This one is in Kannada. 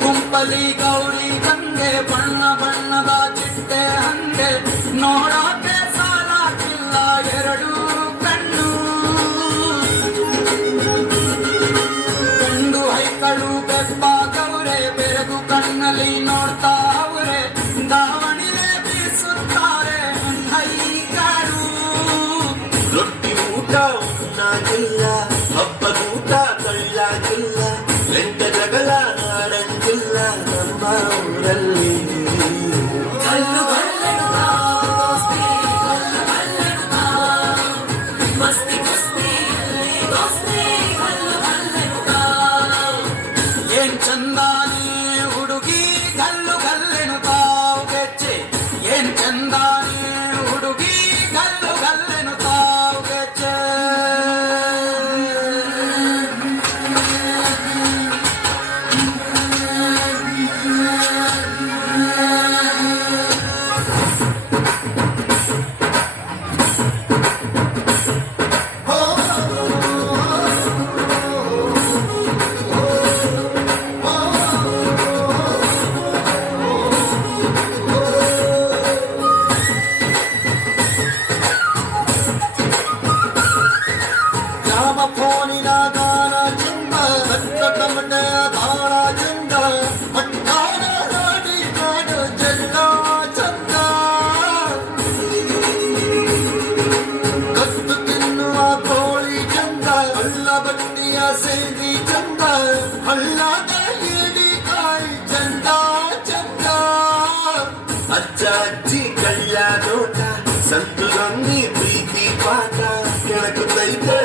ಗುಂಪಲಿ ಗೌರಿ ಗಂಗೆ ಬಣ್ಣ ಬಣ್ಣದ ಚಿಟ್ಟೆ ಹಂಗೆ ನೋಡೋಕೆ ಸಾಲಾಗಿಲ್ಲ ಎರಡು ಕಣ್ಣು ಗಂಡು ಹೈಕಳು ಬೆಪ್ಪಾಗವ್ರೆ ಬೆರಗು ಕಣ್ಣಲ್ಲಿ ನೋಡ್ತಾ ಅವರೆ ದಾವಣಿಗೆ ಬೀಸುತ್ತಾರೆ ಹೈಕಾಡು ರೊಟ್ಟಿ ಊಟ ಉಣ್ಣಾಗಿಲ್ಲ ಹಬ್ಬದೂಟ ತಳ್ಳಾಗಿಲ್ಲ ಎಂಟ ಜಗಳ ಆಡಂಗಿಲ್ಲ ನಮ್ಮ ಊರಲ್ಲಿ ಏನ್ ಚಂದಾನೆ ಹುಡುಗಿ ಗಲ್ಲು ಗಲ್ಲೆನು ತಾವು ಗೆಚ್ಚೆ ಏನ್ ಚಂದಾನೆ ಹುಡುಗಿ ಗಲ್ಲು ಗಲ್ಲೆನು ತಾವು ಗೆಚ್ಚೆ ಫೋನಿನ ಗಾನ ಚಂದ ಕಟ್ಟಮನೆಯ ತಾಳ ಚಂದ ಮಟ್ಟಾನ ರಾಣಿ ಕಾಡು ಜಲ್ಲ ಚಂದ ಕತ್ತು ತಿನ್ನುವ ಕೋಳಿ ಚಂದ ಹಳ್ಳ ಬಟ್ಟಿಯ ಸೇದಿ ಚಂದ ಹಳ್ಳದ ಏಡಿಕಾಯಿ ಚಂದ ಚಂದ ಅಜ್ಜ ಅಜ್ಜಿ ಕಳ್ಳ ನೋಟ ಸಂತು ರಂಗಿ ಪ್ರೀತಿ ಪಾಠ ಕೆಳಕುತ್ತೈತೆ